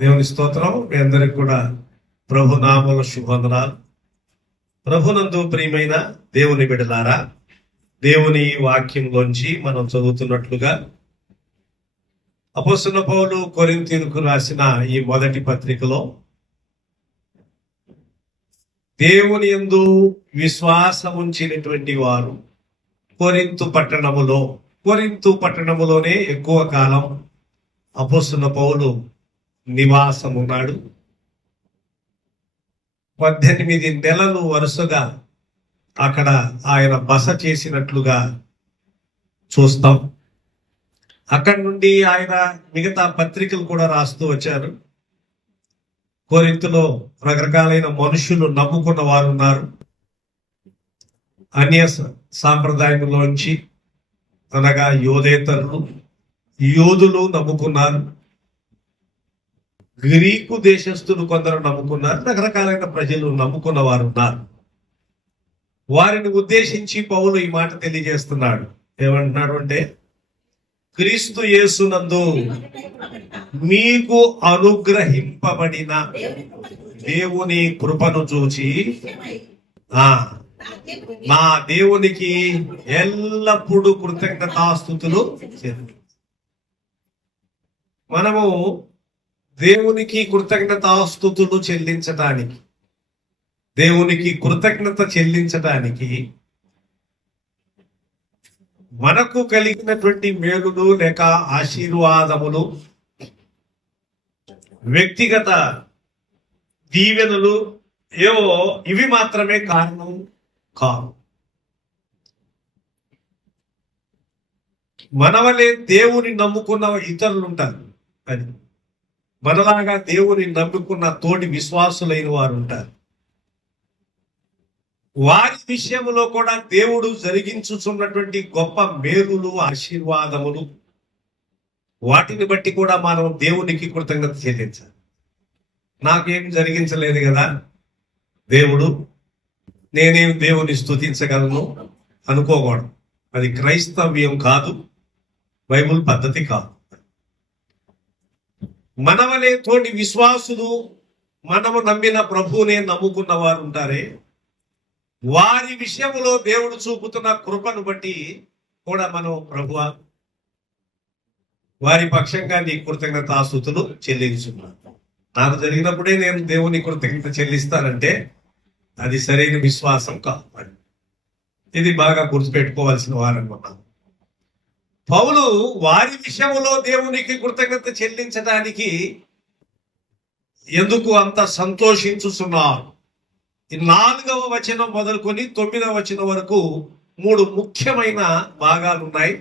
దేవుని స్తోత్రం. మీ అందరికి కూడా ప్రభు నామముల శుభవందనాలు. ప్రభునందు ప్రియమైన దేవుని బిడ్డలారా, దేవుని వాక్యంలోంచి మనం చదువుతున్నట్లుగా అపోస్తలుడైన పౌలు కొరింథీయులకు రాసిన ఈ మొదటి పత్రికలో దేవుని యందు విశ్వాసం ఉంచినటువంటి వారు కొరింథు పట్టణములోనే ఎక్కువ కాలం అపోస్తలుడైన పౌలు నివాసం ఉన్నాడు. 18 నెలలు వరుసగా అక్కడ ఆయన బస చేసినట్లుగా చూస్తాం. అక్కడి నుండి ఆయన మిగతా పత్రికలు కూడా రాస్తూ వచ్చారు. కొరింథులో రకరకాలైన మనుషులు నమ్ముకున్న వారు ఉన్నారు. అన్య సాంప్రదాయంలోంచి అనగా యోధేతరులు, యోధులు నమ్ముకున్నారు. గ్రీకు దేశస్థులు కొందరు నమ్ముకున్నారు. రకరకాలైన ప్రజలు నమ్ముకున్న వారు ఉన్నారు. వారిని ఉద్దేశించి పౌలు ఈ మాట తెలియజేస్తున్నాడు. ఏమంటున్నాడు అంటే, క్రీస్తు యేసునందు మీకు అనుగ్రహింపబడిన దేవుని కృపను చూచి నా దేవునికి ఎల్లప్పుడూ కృతజ్ఞతాస్తుతులు చెల్లి. మనము దేవునికి కృతజ్ఞతాస్తుతులు చెల్లించడానికి, దేవునికి కృతజ్ఞత చెల్లించడానికి మనకు కలిగినటువంటి మేలులు లేక ఆశీర్వాదములు, వ్యక్తిగత దీవెనలు ఏవో ఇవి మాత్రమే కారణం కాదు. మనవలే దేవుని నమ్ముకున్న ఇతరులు ఉంటారు. అది మనలాగా దేవుని నమ్ముకున్న తోటి విశ్వాసులైన వారు ఉంటారు. వారి విషయంలో కూడా దేవుడు జరిగించుచున్నటువంటి గొప్ప మేలులు, ఆశీర్వాదములు, వాటిని బట్టి కూడా మనం దేవునికి కృతజ్ఞత చెల్లించాలి. నాకేం జరిగించలేదు కదా దేవుడు, నేనేం దేవుని స్తుతించగలను అనుకోకూడదు. అది క్రైస్తవ్యం కాదు, బైబుల్ పద్ధతి కాదు. మనవలే తోటి విశ్వాసులు, మనము నమ్మిన ప్రభువునే నమ్ముకున్న వారు ఉంటారే, వారి విషయంలో దేవుడు చూపుతున్న కృపను బట్టి కూడా మనం ప్రభువా వారి పక్షంగా నీ కృతజ్ఞతాస్తుతులు చెల్లించున్నాను. నాకు జరిగినప్పుడే నేను దేవుని కృతజ్ఞత చెల్లిస్తానంటే అది సరైన విశ్వాసం కాదు. ఇది బాగా గుర్తుపెట్టుకోవాల్సిన వారనుకున్నాను. పౌలు వారి విషయంలో దేవునికి కృతజ్ఞత చెల్లించడానికి ఎందుకు అంత సంతోషించుతున్నారు? 4వ వచనం మొదలుకొని 9వ వచనం వరకు 3 ముఖ్యమైన భాగాలు ఉన్నాయి.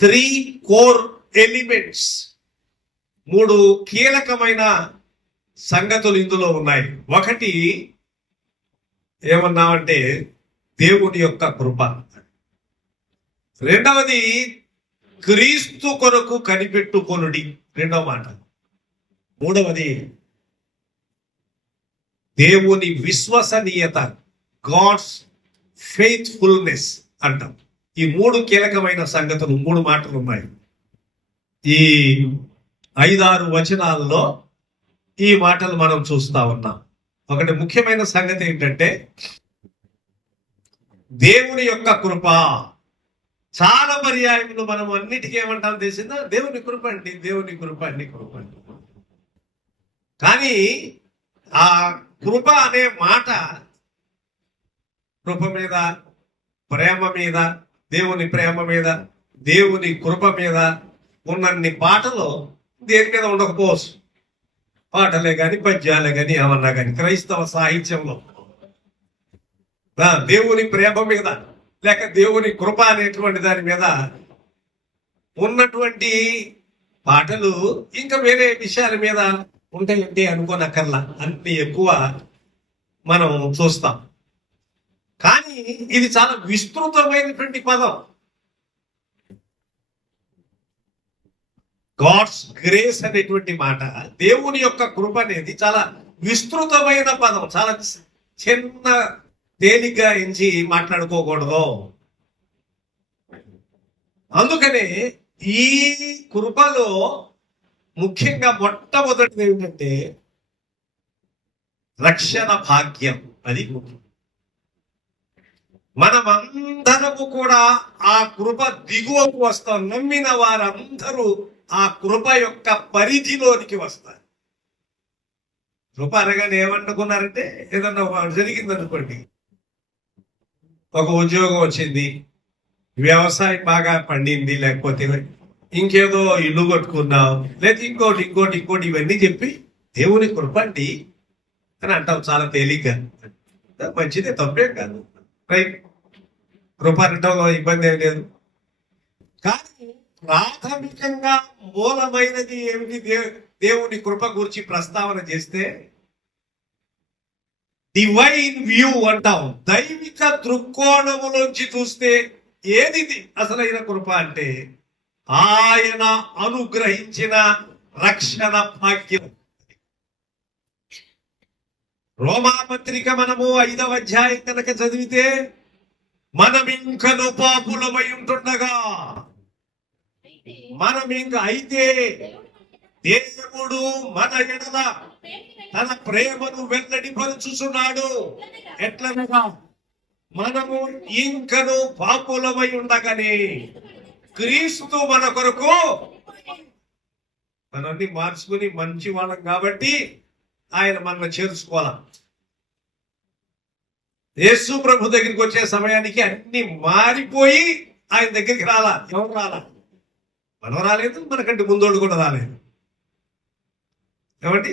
3 కోర్ ఎలిమెంట్స్, 3 కీలకమైన సంగతులు ఇందులో ఉన్నాయి. ఒకటి ఏమన్నామంటే దేవుని యొక్క కృప. రెండవది క్రీస్తు కొరకు కనిపెట్టుకొనుడి, రెండవ మాట. మూడవది దేవుని విశ్వసనీయత, గాడ్స్ ఫెయిత్ఫుల్నెస్ అంటాం. ఈ 3 కీలకమైన సంగతులు, 3 మాటలు ఉన్నాయి. ఈ 5-6 వచనాల్లో ఈ మాటలు మనం చూస్తా ఉన్నాం. ఒకటి ముఖ్యమైన సంగతి ఏంటంటే దేవుని యొక్క కృప. చాలా పర్యాయములు మనం అన్నిటికీ ఏమంటాం తెలిసిందా? దేవుని కృప అండి, దేవుని కృప అండి, కృప అండి. కానీ ఆ కృప అనే మాట, కృప మీద, ప్రేమ మీద, దేవుని ప్రేమ మీద, దేవుని కృప మీద ఉన్నన్ని పాటలు దేని మీద ఉండకపోవచ్చు. పాటలే కానీ, పద్యాలే కానీ, ఏమన్నా కానీ క్రైస్తవ సాహిత్యంలో దేవుని ప్రేమ మీద లేక దేవుని కృప అనేటువంటి దాని మీద ఉన్నటువంటి పాటలు ఇంకా వేరే విషయాల మీద ఉంటాయంటే అనుకోనక్కర్లా, అన్ని ఎక్కువ మనం చూస్తాం. కానీ ఇది చాలా విస్తృతమైనటువంటి పదం. గాడ్స్ గ్రేస్ అనేటువంటి మాట, దేవుని యొక్క కృప అనేది చాలా విస్తృతమైన పదం. చాలా చిన్న తేలిగ్గా ఎంచి మాట్లాడుకోకూడదు. అందుకనే ఈ కృపలో ముఖ్యంగా మొట్టమొదటిది ఏమిటంటే రక్షణ భాగ్యం. అది ముఖ్యం. మనమందరము కూడా ఆ కృప దిగువకు వస్తాం. నమ్మిన వారందరూ ఆ కృప యొక్క పరిధిలోనికి వస్తారు. కృప అనగానే ఏమనుకున్నారంటే ఏదన్నా జరిగింది అనుకోండి, ఒక ఉద్యోగం వచ్చింది, వ్యవసాయం బాగా పండింది, లేకపోతే ఇంకేదో ఇల్లు కట్టుకున్నాం, లేదా ఇంకోటి ఇంకోటి ఇంకోటి ఇవన్నీ చెప్పి దేవుని కృప అండి అని అంటాం చాలా తేలిగ్గా. మంచిదే, తప్పేం కాదు, రైట్. కృప అనటంలో ఇబ్బంది ఏం లేదు. కానీ ప్రాథమికంగా మూలమైనది ఏమిటి? దేవుని కృప గురించి ప్రస్తావన చేస్తే డివైన్ వ్యూ అంటాం. దైవిక దృక్కోణములోంచి చూస్తే ఏది అసలైన కృప అంటే ఆయన అనుగ్రహించిన రక్షణ భాగ్యం. రోమాపత్రిక మనము 5వ అధ్యాయం కనుక చదివితే, మనమింకను పాపులమై ఉంటుండగా, అయితే దేవుడు మన ఎడల తన ప్రేమను వెల్లడిపరుచుచున్నాడు. ఎట్లనగా మనము ఇంకను పాపులమై ఉండగానే క్రీస్తు మన కొరకు మనల్ని మార్చుకుని మంచి వాళ్ళం కాబట్టి ఆయన మనల్ని చేర్చుకోవాల. యేసు ప్రభు దగ్గరికి వచ్చే సమయానికి అన్ని మారిపోయి ఆయన దగ్గరికి రాలా. ఎవరు రాలా? మనం రాలేదు, మనకంటే ముందోడు కూడా రాలేదు. ఏమండి?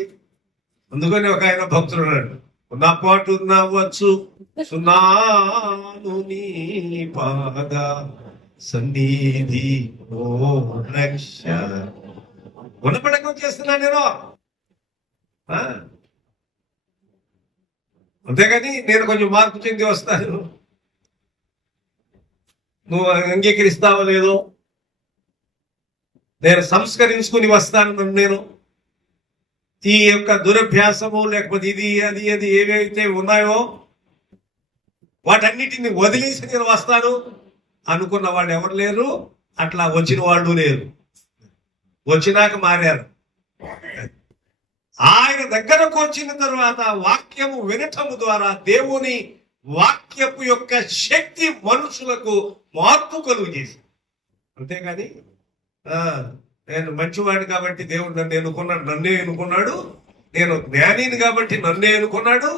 అందుకని ఒక ఆయన భక్తుడు ఉన్నాడు, నా పాటు నవ్వచ్చు సున్నాను నీ పాద సన్నిధి ఓ రక్ష. గుణపడకం చేస్తున్నా నేను, అంతేగాని నేను కొంచెం మార్పు చెంది వస్తాను, నువ్వు అంగీకరిస్తావో లేదో, నేను సంస్కరించుకుని వస్తాను. నేను ఈ యొక్క దురభ్యాసము లేకపోతే ఇది అది అది ఏవైతే ఉన్నాయో వాటన్నిటిని వదిలేసి నేను వస్తాను అనుకున్న వాళ్ళు ఎవరు లేరు. అట్లా వచ్చిన వాళ్ళు లేరు. వచ్చినాక మారారు. ఆయన దగ్గరకు వచ్చిన తర్వాత వాక్యము వినటము ద్వారా దేవుని వాక్యపు యొక్క శక్తి మనుషులకు మార్పు కలుగు చేసి, అంతేగాని నేను మంచివాడిని కాబట్టి దేవుడు నన్ను ఎన్నుకున్నాడు, నేను జ్ఞానిని కాబట్టి నన్నే ఎన్నుకున్నాడు,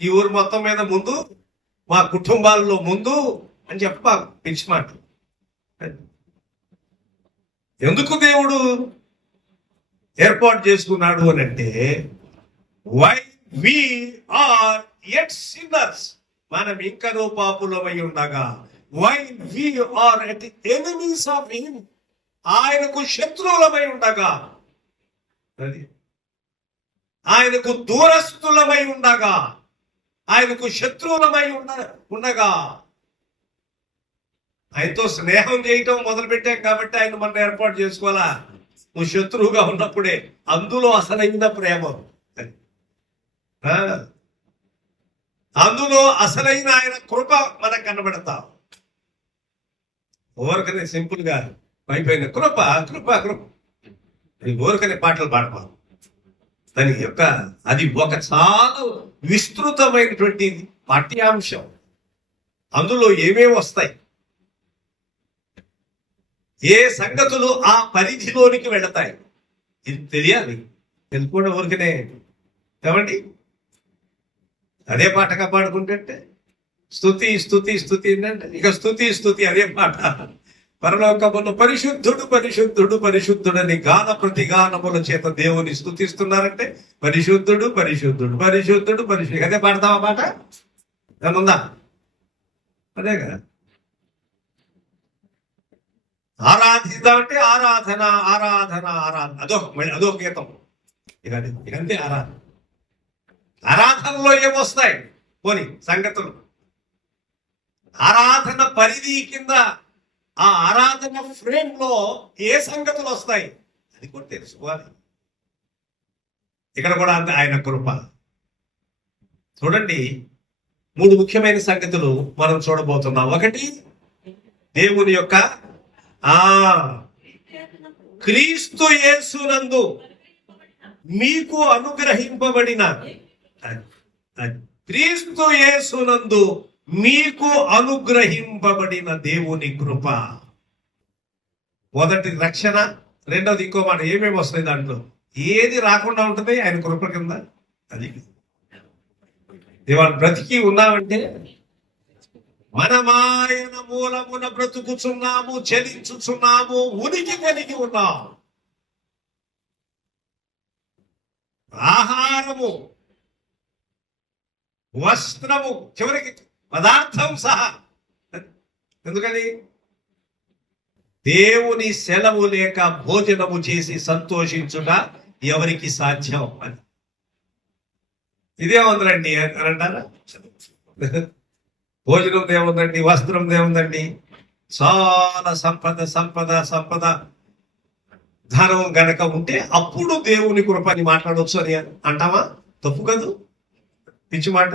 ఈ ఊరు మొత్తం మీద ముందు, మా కుటుంబాల్లో ముందు అని పిచ్చి మాట. ఎందుకు దేవుడు ఏర్పాటు చేసుకున్నాడు అని అంటే, why we are yet sinners, మనం ఇంకనూ పాపులమై ఉండగా, why we are yet enemies of him, ఆయనకు శత్రువులమై ఉండగా, ఆయనకు దూరస్తులమై ఉండగా, ఆయనకు శత్రువులమై ఉండగా ఆయనతో స్నేహం చేయటం మొదలు పెట్టాం కాబట్టి ఆయన మనం ఏర్పాటు చేసుకోవాలా. నువ్వు శత్రువుగా ఉన్నప్పుడే అందులో అసలైన ప్రేమ, అందులో అసలైన ఆయన కృప మనకు కనబడతా. ఊరకనే సింపుల్ గా అయిపోయిన కృప కృప కృప ఊరకనే పాటలు పాడపా. దాని యొక్క అది ఒక చాలా విస్తృతమైనటువంటి పాఠ్యాంశం. అందులో ఏమేమి వస్తాయి, ఏ సంగతులు ఆ పరిధిలోనికి వెళతాయి, ఇది తెలియాలి. తెలుసుకోవడం ఊరికనే ఏమండి? అదే పాటగా పాడుకుంటే స్తుతి స్తుతి స్తుతి ఏంటంటే ఇక స్తుతి స్తుతి అదే పాట. పరలోకములో పరిశుద్ధుడు పరిశుద్ధుడు పరిశుద్ధుడని గాన ప్రతిగానముల చేత దేవుని స్తుతిస్తున్నారంటే పరిశుద్ధుడు పరిశుద్ధుడు పరిశుద్ధుడు పరిశుద్ధుడు అదే పాడతావా పాట? ఏమన్నా అదే కదా. ఆరాధిద్దాం అంటే ఆరాధన ఆరాధన ఆరాధన అదో గీతం. ఇకంతే ఆరాధన. ఆరాధనలో ఏమొస్తాయి పోని సంగతులు, ఆరాధన పరిధి కింద ఆ ఆరాధన ఫ్రేమ్ లో ఏ సంగతులు వస్తాయి అది కూడా తెలుసుకోవాలి. ఇక్కడ కూడా అంతే ఆయన కృప. చూడండి, 3 ముఖ్యమైన సంగతులు మనం చూడబోతున్నాం. ఒకటి, దేవుని యొక్క క్రీస్తు యేసునందు మీకు అనుగ్రహింపబడిన క్రీస్తు యేసునందు మీకు అనుగ్రహింపబడిన దేవుని కృప. మొదటి రక్షణ, రెండవది ఇంకో మాట ఏమేమి వస్తాయి దాంట్లో, ఏది రాకుండా ఉంటుంది ఆయన కృప కింద. అది ఇవాళ బ్రతికి ఉన్నామంటే మనమాయన మూలమున బ్రతుకుచున్నాము, చలించుచున్నాము, ఉనికి కలిగి ఉన్నాం. ఆహారము, వస్త్రము, చివరికి పదార్థం సహా. ఎందుకని? దేవుని సెలవు లేక భోజనము చేసి సంతోషించుట ఎవరికి సాధ్యం అని. ఇదేముందండి అని అంటారా? భోజనం దేవుందండి, వస్త్రం దేవుందండి, చాలా సంపద సంపద సంపద ధనం గనక ఉంటే అప్పుడు దేవుని కృపని మాట్లాడవచ్చు అని అంటామా? తప్పు కాదు, పిచ్చి మాట.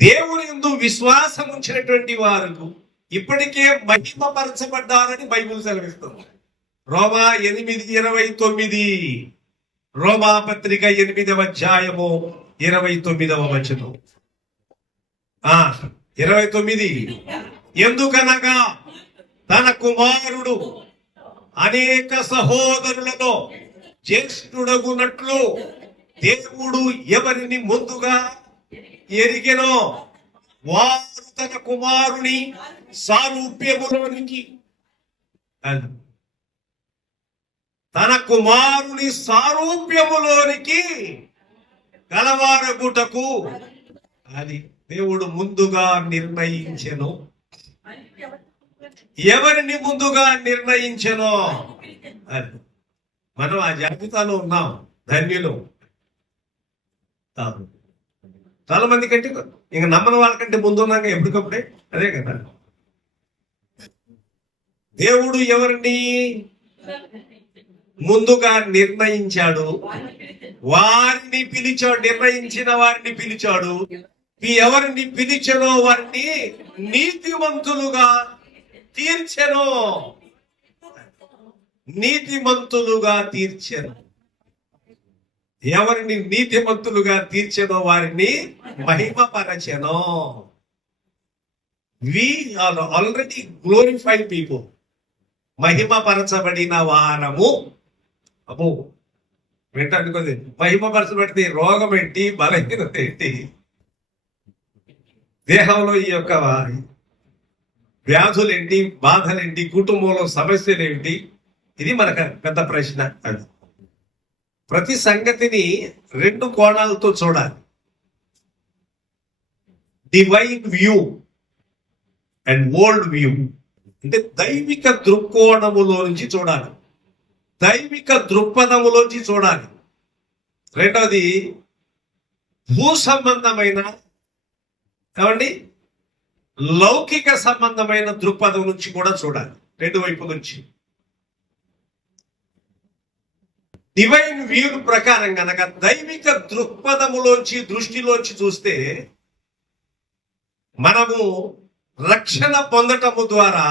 దేవుని యందు విశ్వాసం ఉంచినటువంటి వారు ఇప్పటికే మహిమపరచబడ్డారని బైబిల్ సెలవిస్తుంది. రోమా 8:29, రోమా పత్రిక 8వ అధ్యాయము 29వ వచనం. 29, ఎందుకనగా తన కుమారుడు అనేక సహోదరులలో జ్యేష్ఠుడగునట్లు దేవుడు ఎవరిని ముందుగా ఎరిగెనో వారు తన కుమారుని సారూప్యములోనికి కలవారగుటకు అది దేవుడు ముందుగా నిర్ణయించెను. ఎవరిని ముందుగా నిర్ణయించెనో అది మనం ఆ జాబితాలో ఉన్నాం. ధన్యులు. చాలా మంది కంటే ఇంక నమ్మని వాళ్ళకంటే ముందున్నాక ఎప్పటికప్పుడే అదే కదా. దేవుడు ఎవరిని ముందుగా నిర్ణయించాడు, వారిని పిలిచాడు. నిర్ణయించిన వారిని పిలిచాడు. ఎవరిని పిలిచెనో వారిని నీతిమంతులుగా తీర్చెను. నీతిమంతులుగా తీర్చెను. ఎవరిని నీతిమంతులుగా తీర్చెనో వారిని మహిమపరచెను. We are already glorified people. మహిమపరచబడిన వారము. అబ్బో వింటానుకోండి, మహిమపరచబడితే రోగం ఏంటి, బలహీనత ఏంటి, దేహంలో ఈ యొక్క వ్యాధులేంటి, బాధలేంటి, కుటుంబంలో సమస్యలు ఏంటి, ఇది మనకు పెద్ద ప్రశ్న. అది ప్రతి సంగతిని రెండు కోణాలతో చూడాలి. Divine view and world view అంటే దైవిక దృక్కోణములో నుంచి చూడాలి, దైవిక దృక్పథములోంచి చూడాలి. రెండవది భూ సంబంధమైన ఏమండి లౌకిక సంబంధమైన దృక్పథం నుంచి కూడా చూడాలి, రెండు వైపు నుంచి. డివైన్ వ్యూ ప్రకారం కనుక దైవిక దృక్పథములోంచి దృష్టిలోంచి చూస్తే మనము రక్షణ పొందటము ద్వారా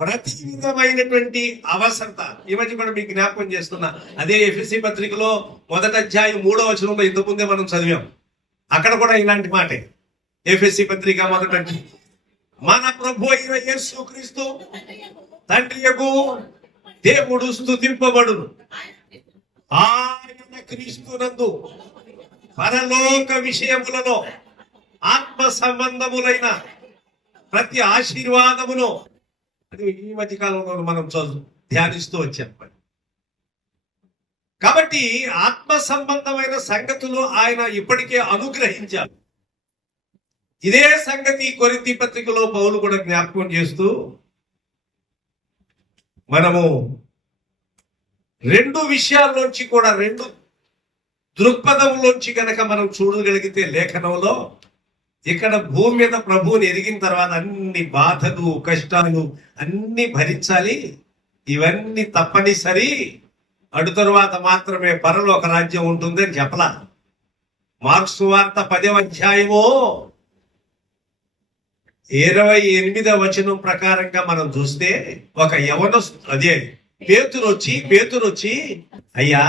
ప్రతి విధమైనటువంటి అవసరత, ఈ మధ్య కూడా మీకు జ్ఞాపకం చేస్తున్నా, అదే ఎఫెసీ పత్రికలో 1వ అధ్యాయం 3వ వచనంలో ఇంతకుముందే మనం చదివాం. అక్కడ కూడా ఇలాంటి మాటే. ఎఫెసీ పత్రిక 1 మన ప్రభు అయిన యేసుక్రీస్తు తండ్రియగు దేవుడు స్తుతింపబడును, ఆయన క్రీస్తునందు పరలోక విషయములలో ఆత్మ సంబంధములైన ప్రతి ఆశీర్వాదమును, అది ఈ మధ్య కాలంలో మనం ధ్యానిస్తూ వచ్చాం. కాబట్టి ఆత్మ సంబంధమైన సంగతులు ఆయన ఇప్పటికే అనుగ్రహించారు. ఇదే సంగతి కొరింథీ పత్రికలో పౌలు కూడా జ్ఞాపకం చేస్తూ, మనము రెండు విషయాల్లోంచి కూడా, రెండు దృక్పథంలోంచి కనుక మనం చూడగలిగితే లేఖనంలో, ఇక్కడ భూమి మీద ప్రభువుని ఎరిగిన తర్వాత అన్ని బాధలు కష్టాలు అన్ని భరించాలి, ఇవన్నీ తప్పనిసరి, అటు తరువాత మాత్రమే పరలోక రాజ్యం ఉంటుంది అని చెప్పలా. మార్కు సువార్త 10వ అధ్యాయము 28వ వచనం ప్రకారంగా మనం చూస్తే, ఒక యవనస్తు, అదే పేతురు వచ్చి అయ్యా,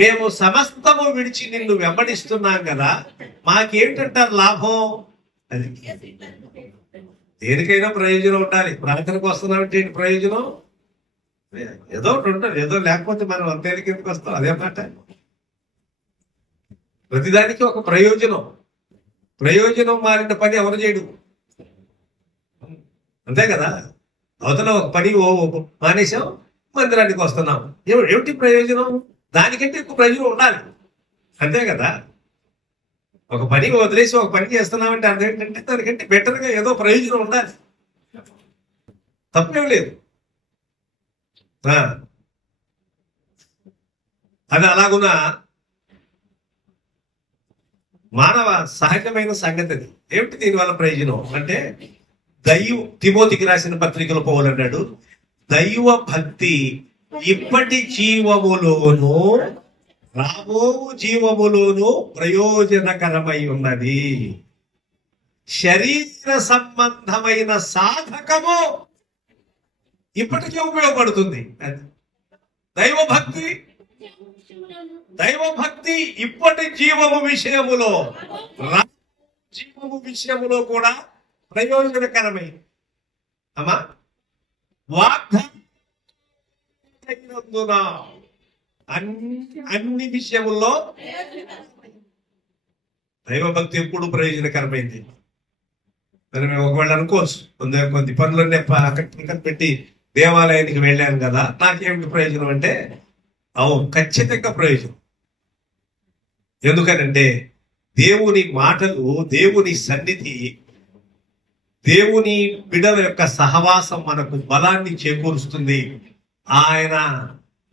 మేము సమస్తము విడిచి నిన్ను వెంబడిస్తున్నాం కదా, మాకేంటంటారు లాభం? అది దేనికైనా ప్రయోజనం ఉండాలి. ప్రార్థనకు వస్తున్నామంటే ఏంటి ప్రయోజనం? ఏదో ఒకటి ఉంటుంది, ఏదో లేకపోతే మనం అంతేనికి ఎందుకు వస్తాం? అదే మాట. ప్రతిదానికి ఒక ప్రయోజనం మారిన పని ఎవరు చేయడు, అంతే కదా. అవతల ఒక పని మానేసాం, మందిరానికి వస్తున్నాం, ఏమిటి ప్రయోజనం? దానికంటే ఎక్కువ ప్రయోజనం ఉండాలి, అంతే కదా. ఒక పని వదిలేసి ఒక పని చేస్తున్నామంటే అర్థం ఏంటంటే దానికంటే బెటర్గా ఏదో ప్రయోజనం ఉండాలి, తప్పేం లేదు. అది అలాగున మానవ సహజమైన సంగతి. అది ఏమిటి దీనివల్ల ప్రయోజనం అంటే, తిమోతికి రాసిన పత్రికలో పౌలు అన్నాడు, దైవ భక్తి ఇప్పటి జీవములోను రాబో జీవములోను ప్రయోజనకరమై ఉన్నది. శరీర సంబంధమైన సాధకము ఇప్పటికీ ఉపయోగపడుతుంది. దైవభక్తి ఇప్పటి జీవము విషయములో జీవము కూడా ప్రయోజనకరమై అమ్మా వాగ్దానందున అన్ని విషయముల్లో దైవభక్తి ఎప్పుడు ప్రయోజనకరమైంది. మరి మేము ఒకవేళ అనుకోవచ్చు, కొద్ది పనులన్నీ పక్కన పెట్టి దేవాలయానికి వెళ్ళాను కదా, నాకేమిటి ప్రయోజనం అంటే, అవును, ఖచ్చితంగా ప్రయోజనం. ఎందుకనంటే దేవుని మాటలు, దేవుని సన్నిధి, దేవుని బిడ్డల యొక్క సహవాసం మనకు బలాన్ని చేకూరుస్తుంది. ఆయన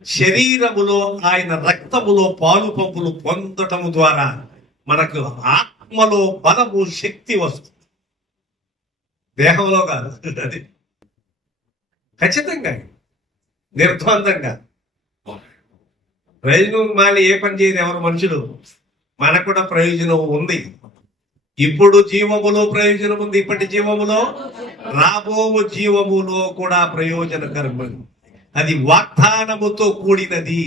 శరీరములో, ఆయన రక్తములో పాలు పంపులు పొందటము ద్వారా మనకు ఆత్మలో బలము, శక్తి వస్తుంది, దేహంలో కాదు. అది ఖచ్చితంగా, నిర్ద్వందంగా. ప్రయోజనం మాని ఏ పని చేయదు ఎవరు మనుషులు. మనకు కూడా ప్రయోజనం ఉంది. ఇప్పుడు జీవములో ప్రయోజనం ఉంది, ఇప్పటి జీవములో, రాబో జీవములో కూడా ప్రయోజనకరమైనది. అది వాగ్దానముతో కూడినది.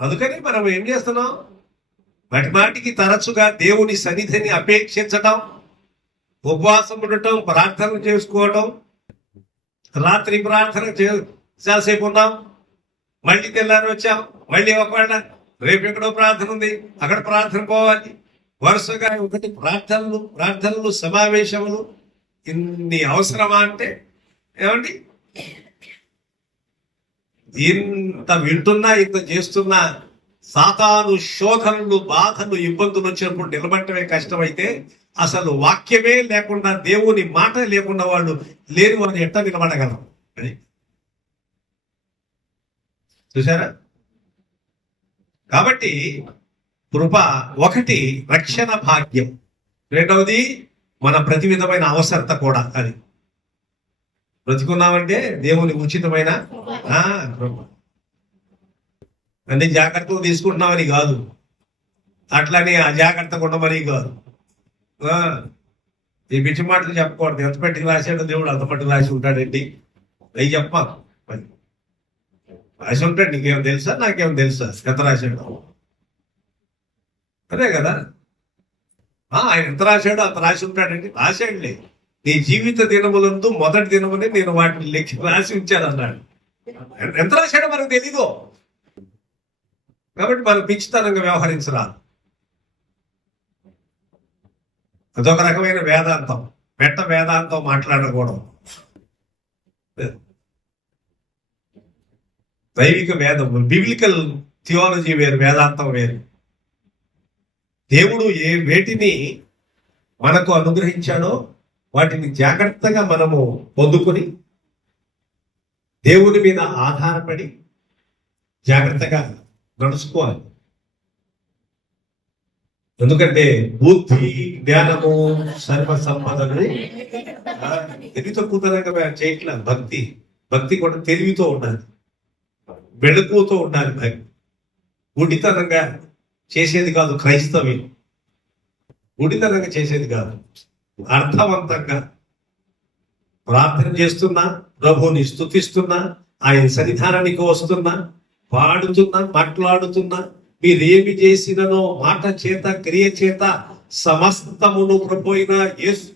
అందుకని మనం ఏం చేస్తున్నాం, మాటికి తరచుగా దేవుని సన్నిధిని అపేక్షించటం, ఉపవాసం ఉండటం, ప్రార్థన చేసుకోవటం. రాత్రి ప్రార్థన చాలాసేపు ఉన్నాం, మళ్ళీ తెల్లారి వచ్చాం, మళ్ళీ ఒకవేళ రేపు ఎక్కడో ప్రార్థన ఉంది, అక్కడ ప్రార్థన పోవాలి. వరుసగా ఒకటి ప్రార్థనలు సమావేశములు. ఇన్ని అవసరమా అంటే ఏమండి, ఇంత వింటున్నా, ఇంత చేస్తున్నా, సాతాను శోధనలు, బాధలు, ఇబ్బందులు వచ్చినప్పుడు నిలబడటమే కష్టమైతే, అసలు వాక్యమే లేకుండా, దేవుని మాట లేకుండా వాళ్ళు లేని వాళ్ళు ఎట్లా నిలబడగలం? చూసారా? కాబట్టి కృప ఒకటి, రక్షణ భాగ్యం. రెండవది మన ప్రతి విధమైన అవసరత కూడా. అది బ్రతుకున్నామంటే దేవుని ఉచితమైన కృప. అన్ని జాగ్రత్తలు తీసుకుంటున్నామని కాదు, అట్లానే అజాగ్రత్తగా ఉండమని కాదు. ఈ పిచ్చి మాటలు చెప్పకూడదు. ఎంత పెట్టి రాశాడు దేవుడు, అంత పట్టి రాసి ఉంటాడండి. అవి చెప్పాలి. రాసి ఉంటాడు, నీకేం తెలుసా, నాకేం తెలుసా ఎంత రాశాడు? అదే కదా, ఆయన ఎంత రాశాడో అంత రాసి ఉంటాడండి. రాశాడులే, నీ జీవిత దినములందు మొదటి దినమునే నేను వాటిని లెక్కి రాసి ఉంచాను అన్నాడు. ఎంత రాశాడో మనకు తెలీదు. కాబట్టి మనం పిచ్చితనంగా వ్యవహరించరాదు. అదొక రకమైన వేదాంతం, వేదాంతం మాట్లాడకూడదు. దైవిక వేదం, బిబ్లికల్ థియాలజీ వేరు, వేదాంతం వేరు. దేవుడు వేటిని మనకు అనుగ్రహించాడో వాటిని జాగ్రత్తగా మనము పొందుకొని దేవుని మీద ఆధారపడి జాగ్రత్తగా నడుచుకోవాలి. ఎందుకంటే బుద్ధి, జ్ఞానము, సర్వ సంపదలు తెలివి తక్కువతనంగా చేయట్లా. భక్తి కూడా తెలివితో ఉండాలి, వెళుకుతో ఉండాలి. భక్తి గుడితనంగా చేసేది కాదు. క్రైస్తవ్యం గుడితనంగా చేసేది కాదు. అర్థవంతంగా ప్రార్థన చేస్తున్నా, ప్రభువుని స్తుతిస్తున్నా, ఆయన సన్నిధానానికి వస్తున్నా, పాడుతున్నా, మాట్లాడుతున్నా, మీరేమి చేసిననో మాట చేత క్రియ చేత సమస్తమును ప్రభు అయిన యేసు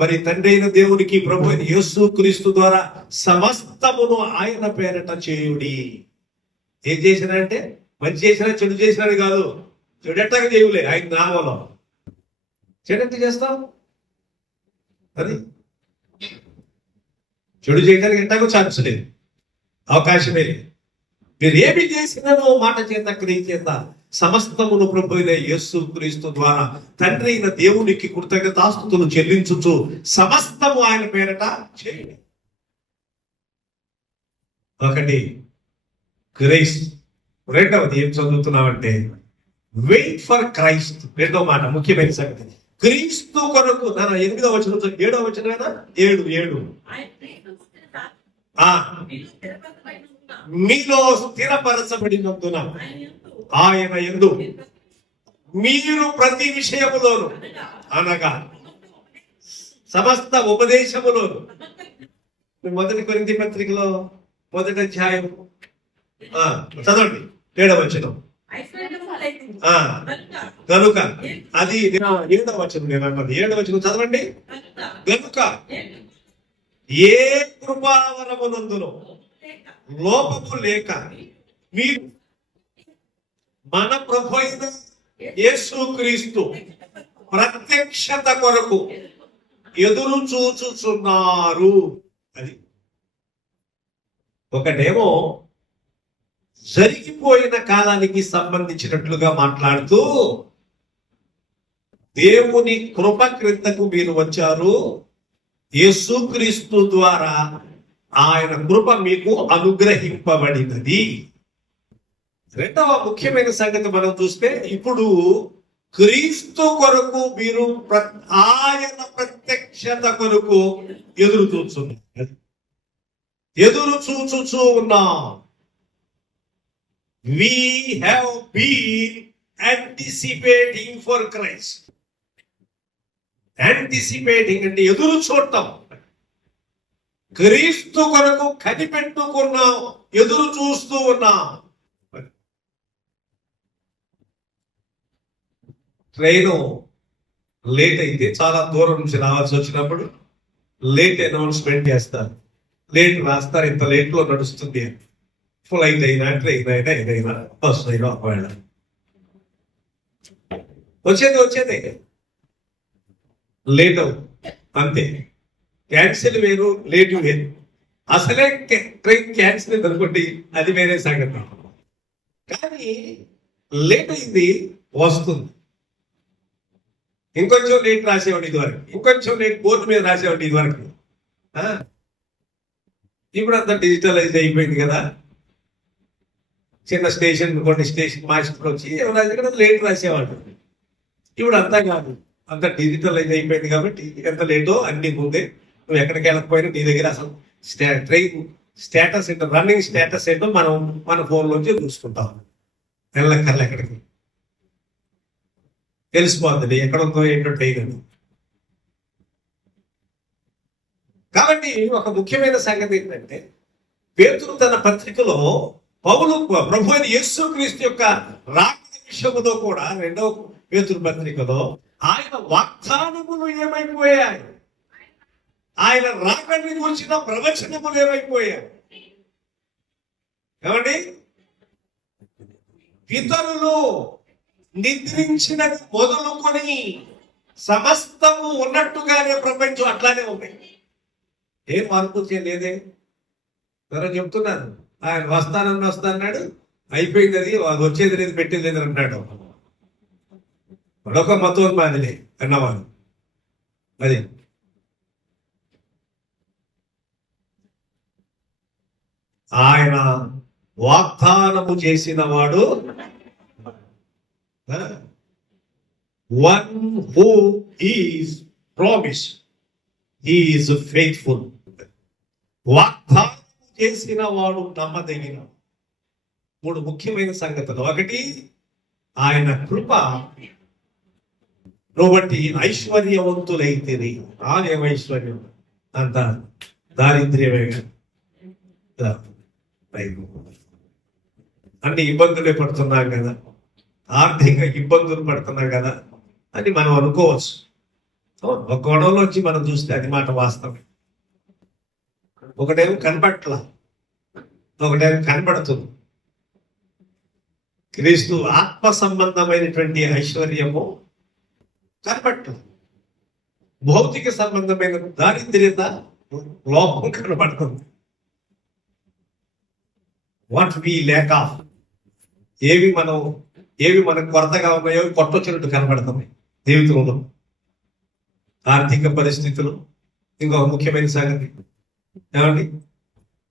మరి తండ్రి అయిన దేవునికి ప్రభు అయిన యేసు క్రీస్తు ద్వారా సమస్తమును ఆయన పేరట చేయుడి. ఏం చేసినంటే మంచి చేసినా చెడు చేసినది కాదు, చెడెట్టగా చేయులే ఆయన నామంలో. చెడెంత చేస్తాం? అది చెడు చేయడానికి ఎట్టాగో ఛాన్స్ లేదు, అవకాశమే లేదు. మీరు ఏమి చేసిననో మాట చేత క్రియ చేత సమస్తమును ప్రభు అయిన యేసు క్రీస్తు ద్వారా తండ్రి అయిన దేవునికి కృతజ్ఞతాస్తుతులు చెల్లించుచు సమస్తము ఆయన పేరట చేయండి. ఒకటి క్రైస్ట్. రెండవది ఏం చదువుతున్నామంటే వెయిట్ ఫర్ క్రైస్ట్. రెండవ మాట ముఖ్యమైన సంగతి, క్రీస్తు కొరకు. 8వ వచనం 7వ వచనం 7 మీలో స్థిరపరచబడినందున ఆయన యందు మీరు ప్రతి విషయములోను అనగా సమస్త ఉపదేశములోను. మొదటి కొరింథీ పత్రికలో 1వ అధ్యాయం చదవండి 7వ వచనం. గనుక అది 7వ వచనం, నేను అన్నది 7వ వచనం చదవండి. గనుక ఏ కృపావరమునందును లోపము లేక మీరు మన ప్రభు అయిన యేసు క్రీస్తు ప్రత్యక్షత కొరకు ఎదురు చూచుచున్నారు. అది ఒకటేమో జరిగిపోయిన కాలానికి సంబంధించినట్లుగా మాట్లాడుతూ దేవుని కృప క్రిందకు మీరు వచ్చారు, యేసుక్రీస్తు ద్వారా ఆయన కృప మీకు అనుగ్రహింపబడినది. రెండవ ముఖ్యమైన సంగతి మనం చూస్తే, ఇప్పుడు క్రీస్తు కొరకు మీరు ఆయన ప్రత్యక్షత కొరకు ఎదురు చూచుచూ ఉన్నాం. We have been anticipating for Christ. Anticipating అంటే ఎదురు చూడటం. క్రీస్తు కొరకు కనిపెట్టుకున్నాం, ఎదురు చూస్తూ ఉన్నాం. ట్రైను లేట్ అయితే, చాలా దూరం నుంచి రావాల్సి వచ్చినప్పుడు లేట్ అనౌన్స్మెంట్ చేస్తారు, లేట్ రాస్తారు, ఇంత లేట్ లో నడుస్తుంది. ఫ్లైట్ అయినా, ట్రైన్ అయినా, ఏదైనా, బస్సు అయినా ఒకవేళ వచ్చేది లేట్ అంతే. క్యాన్సిల్ వేరు, లేట్ వేరు. అసలే ట్రైన్ క్యాన్సిల్ అనుకోండి, అది వేరే సంగతి. కానీ లేట్ అయింది, వస్తుంది. ఇంకొంచెం లేట్ రాసేవాడు ఇదివరకు, ఇంకొంచెం లేట్ బోర్డు మీద రాసేవాడు ఇదివరకు. ఇప్పుడు అంతా డిజిటలైజ్ అయిపోయింది కదా. చిన్న స్టేషన్ కొన్ని స్టేషన్ మాస్టర్ వచ్చి ఎవరైనా లేట్ రాసేవాడు. ఇప్పుడు అంతా కాదు, అంత డిజిటలైజ్ అయిపోయింది కాబట్టి ఎంత లేటో అన్ని ముందే. నువ్వు ఎక్కడికి వెళ్ళకపోయినా నీ దగ్గర అసలు ట్రైన్ స్టేటస్ ఏంటో, రన్నింగ్ స్టేటస్ ఏంటో మనం మన ఫోన్లోంచి చూసుకుంటాం. వెళ్ళక్కర్లే, ఎక్కడికి తెలిసిపోతుంది ఎక్కడ ఉందో ఏంటో ట్రైన్. కాబట్టి ఒక ముఖ్యమైన సంగతి ఏంటంటే, పేతురు తన పత్రికలో పౌలు ప్రభు అయిన యేసుక్రీస్తు యొక్క రాకడ విషయంలో కూడా 2వ పేతురు పత్రికలో ఆయన వాగ్దానములు ఏమైపోయాయి, ఆయన రాకడిని గురించిన ప్రవచనములు ఏమైపోయాయి. ఏమండి, పితరులు నిద్రించిన మొదలుకొని సమస్తము ఉన్నట్టుగానే ప్రపంచం అట్లానే ఉంది, ఏం మార్పు చేయలేదే. ఎవరో చెప్తున్నారు ఆయన వస్తానన్నాడు, అయిపోయింది, అది వచ్చేది లేదు, పెట్టేది లేదు అంటాడు. మరొక మతోన్మాదిలే అన్నవాడు. అది ఆయన వాగ్దానము చేసిన వాడు, one who is promise, he is faithful. వాగ్దానం చేసిన వాడు నమ్మదగిన. 3 ముఖ్యమైన సంగతులు. ఒకటి, ఆయన కృప బట్టి ఐశ్వర్యవంతులైతే. ఏమైశ్వర్యం అంత దారిద్ర్యమే. అన్ని ఇబ్బందులే పడుతున్నాం కదా, ఆర్థిక ఇబ్బందులు పడుతున్నాం కదా అని మనం అనుకోవచ్చు. ఒక గొడవలో వచ్చి మనం చూస్తే అది మాట వాస్తవం. ఒకటేమో కనపట్ల, ఒకటేమో కనపడుతుంది. క్రీస్తు ఆత్మ సంబంధమైనటువంటి ఐశ్వర్యము కనపట్ల, భౌతిక సంబంధమైన దారిద్ర్యత లోపం కనబడుతుంది. వాట్ వి ల్యాక్ ఆఫ్, ఏవి మనకు కొరతగా ఉన్నాయో కొట్టొచ్చినట్టు కనబడుతున్నాయి జీవితంలో. ఆర్థిక పరిస్థితులు, ఇంకొక ముఖ్యమైన సంగతి ఏమండి,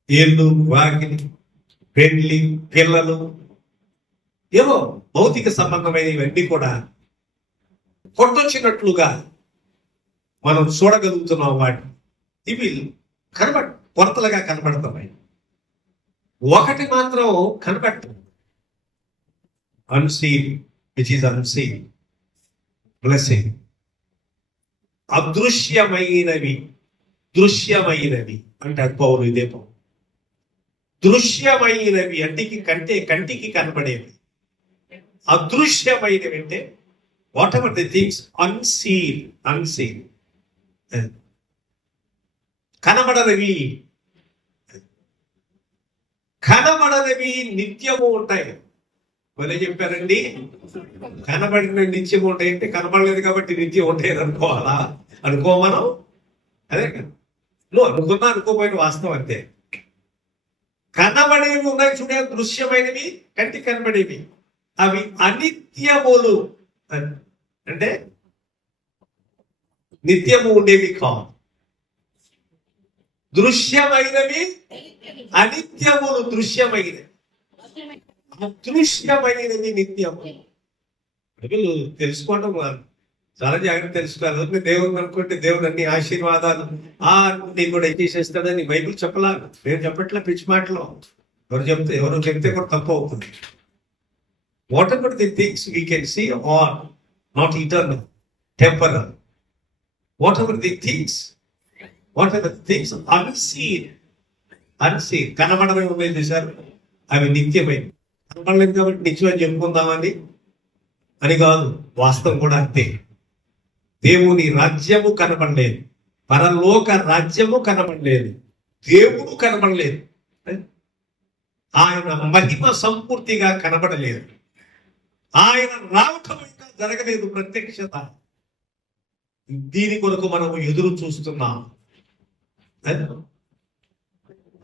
ఏళ్ళు, వాకిలి, పెళ్లి, పిల్లలు, ఏవో భౌతిక సంబంధమైన ఇవన్నీ కూడా కొట్టొచ్చినట్లుగా మనం చూడగలుగుతున్నాం. వాటిని ఇవి కొరతలుగా కనబడుతున్నాయి. ఒకటి మాత్రం కనబడుతుంది, unseen, which is unseen blessing. అదృశ్యమైనవి, దృశ్యమైనవి అంటే అది పౌరు, ఇదే పౌరు. దృశ్యమైనవి అంటే కంటికి కనబడేవి. అదృశ్యమైనవి అంటే whatever the things unseen కనబడనివి నిత్యము ఉంటాయి. మళ్ళీ చెప్పారండి, కనబడిన నిత్యం ఉంటాయి అంటే కనబడలేదు కాబట్టి నిత్యం ఉంటాయి అనుకోవాలా? అనుకో మనం, అదే కదా, నువ్వు అనుకున్నా అనుకోపోయిన వాస్తవం అంతే. కనబడేవి ఉన్నాయి చూడే, దృశ్యమైనవి, కంటికి కనబడేవి, అవి అనిత్యములు. అంటే నిత్యము ఉండేవి కావు. దృశ్యమైనవి అనిత్యములు, దృశ్యమైనవి అదృశ్యమైనవి నిత్యము. వీళ్ళు తెలుసుకోవడం చాలా జాగ్రత్త తెలుసుకోవాలి. దేవుడు అనుకుంటే దేవుడు అన్ని ఆశీర్వాదాలు అన్ని కూడా చేసేస్తాడని బైబిల్ చెప్పలా. నేను చెప్పట్లే పిచ్చి మాటలో. ఎవరు చెప్తే కూడా తప్పు అవుతుంది. Whatever the things we can see are not eternal, temporal. Whatever the things unseen కనబడమే ఉన్నాయి చూశారు, అవి నిత్యమైనవి. కనబడలేదు కాబట్టి నిత్యం అని చెప్పుకుందామని అని కాదు, వాస్తవం కూడా అంతే. దేవుని రాజ్యము కనబడలేదు, పరలోక రాజ్యము కనబడలేదు, దేవుడు కనబడలేదు, ఆయన మహిమ సంపూర్తిగా కనబడలేదు, ఆయన రావటం ఇంకా జరగలేదు, ప్రత్యక్షత. దీని కొరకు మనం ఎదురు చూస్తున్నాం.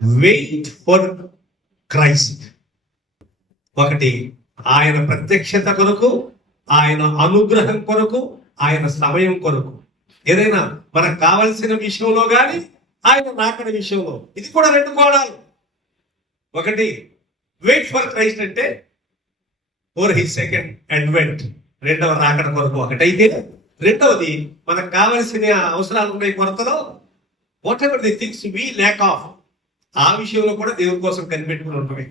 Wait for Christ. ఒకటి ఆయన ప్రత్యక్షత కొరకు, ఆయన అనుగ్రహం కొరకు, ఆయన సమయం కొరకు. ఏదైనా మనకు కావలసిన విషయంలో కానీ, ఆయన రాకడ విషయంలో. ఇది కూడా రెండు కోణాలు. ఒకటి వెయిట్ ఫర్ క్రైస్ట్ అంటే ఫర్ హిస్ సెకండ్ అడ్వెంట్, రెండవ రాకడ కొరకు ఒకటైతే, రెండవది మనకు కావలసిన అవసరాలు ఉన్నాయి కొరతలో, whatever the things we lack of, ఆ విషయంలో కూడా దేవుని కోసం కనిపెట్టుకుని ఉంటాయి.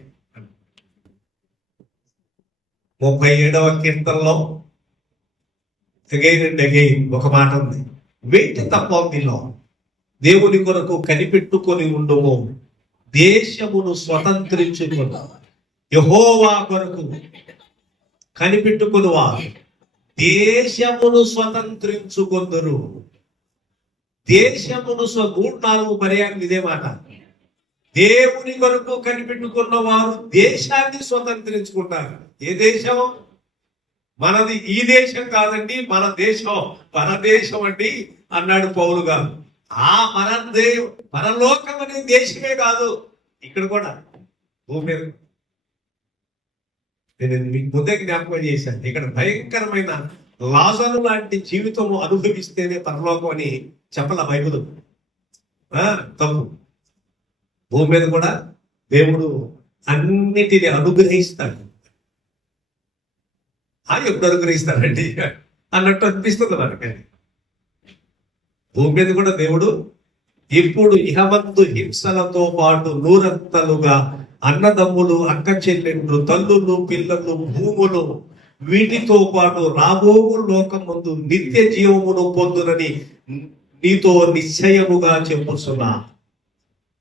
37వ కీర్తనలో అగైన్ అండ్ అగైన్ ఒక మాట ఉంది, వెయిట్ తప్పలో, దేవుని కొరకు కనిపెట్టుకొని ఉండుము, దేశమును స్వతంత్రించుకును. యెహోవా కొరకు కనిపెట్టుకునువా దేశమును స్వతంత్రించుకొందురు. దేశమును 3-4 పర్యాయం ఇదే మాట. దేవుని కొరకు కనిపెట్టుకున్న వారు దేశాన్ని స్వతంత్రించుకుంటారు. ఏ దేశం? మనది ఈ దేశం కాదండి, మన దేశం పరదేశం అండి అన్నాడు పౌలు గారు. ఆ పరలోకం అనే దేశమే కాదు, ఇక్కడ కూడా భూమి మీద. నేను మీకు ముందే జ్ఞాపకం చేశాను, ఇక్కడ భయంకరమైన లాజరు లాంటి జీవితము అనుభవిస్తేనే పరలోకం అని చెప్పల బైబిల్. తప్పు. భూమి మీద కూడా దేవుడు అన్నిటిని అనుగ్రహిస్తాడు. ఎప్పుడు అనుగ్రహిస్తాడండి అన్నట్టు అనిపిస్తుంది మనకి. భూమి మీద కూడా దేవుడు ఇప్పుడు ఇహమందు హింసలతో పాటు నూరంతలుగా అన్నదమ్ములు, అక్క చెల్లెండ్రు, తల్లులు, పిల్లలు, భూములు, వీటితో పాటు రాబోవు లోకం ముందు నిత్య జీవమును పొందునని నీతో నిశ్చయముగా చెప్పుచున్నా.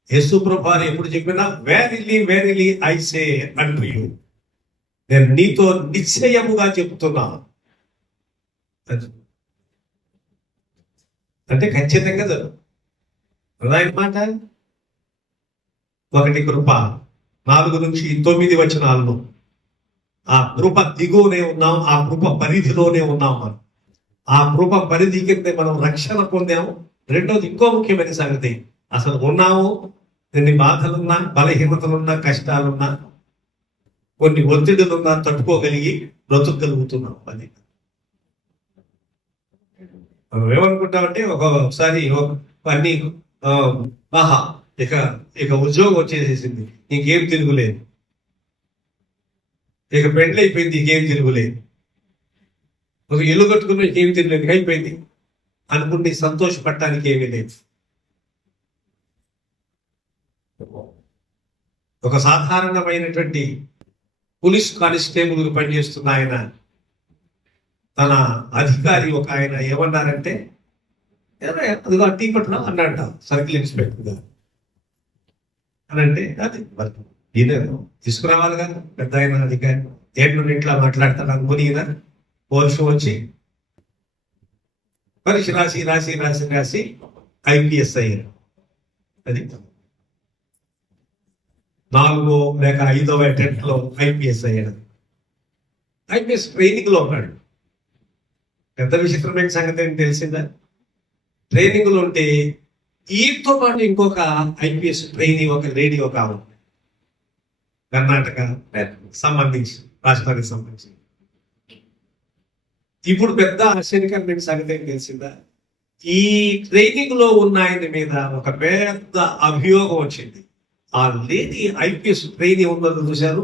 యేసు ప్రభువారు ఎప్పుడు చెప్పినా verily verily I say unto you, నేను నీతో నిశ్చయముగా చెబుతున్నాను అంటే ఖచ్చితంగా జరుగుతుంది ఆయన మాట. 1 కృప 4-9 వచనాలను ఆ కృప దిగువనే ఉన్నాం, ఆ కృప పరిధిలోనే ఉన్నాం. మనం ఆ కృప పరిధి కింద మనం రక్షణ పొందాము. రెండోది ఇంకో ముఖ్యమైన సంగతి, అసలు ఉన్నాము, ఎన్ని బాధలున్నా, బలహీనతలున్నా, కష్టాలున్నా, కొన్ని ఒత్తిడులున్నా తట్టుకోగలిగి బ్రతుకగలుగుతున్నాం. అది మనం ఏమనుకుంటామంటే ఒకసారి అన్ని ఆహా ఇక ఇక ఉద్యోగం వచ్చేసేసింది, ఇంకేం తిరుగులేదు, ఇక పెండ్లి అయిపోయింది, ఇంకేం తిరుగులేదు, ఒక ఇల్లు కట్టుకున్న ఇంకేమి తిరగలేదు, అయిపోయింది అనుకుంటే సంతోషపడటానికి ఏమీ లేదు. ఒక సాధారణమైనటువంటి పోలీస్ కానిస్టేబుల్ పనిచేస్తున్న ఆయన, తన అధికారి ఒక ఆయన ఏమన్నారంటే, అదిగో టీ పట్టున అన్నాడ సర్కిల్ ఇన్స్పెక్టర్ గారు అని అంటే, అది ఈయన తీసుకురావాలి కదా పెద్ద ఆయన అధికారి, ఏంటో ఇట్లా మాట్లాడతాడు అనుకుని ఈయన పోలీసు వచ్చి పరీక్ష రాసి రాసి రాసి రాసి ఐపీఎస్ అయ్యారు. అది 4వ లేక 5వ అటెంప్ట్ లో ఐపీఎస్ అయ్యాడు. ఐపీఎస్ ట్రైనింగ్ లో ఉన్నాడు. పెద్ద విచిత్రమైన సంగతి ఏంటి తెలిసిందా? ట్రైనింగ్ లో ఉంటే ఈతో పాటు ఇంకొక ఐపీఎస్ ట్రైనింగ్ ఒక లేడీ ఒక కర్ణాటక సంబంధించి రాష్ట్రానికి సంబంధించి. ఇప్పుడు పెద్ద ఆశ్చర్యకరమైన సంగతి ఏంటి తెలిసిందా? ఈ ట్రైనింగ్ లో ఉన్న ఆయన మీద ఒక పెద్ద అభియోగం వచ్చింది. ఆ లేడీ ఐపీఎస్ ట్రైనింగ్ ఉన్నది చూశారు,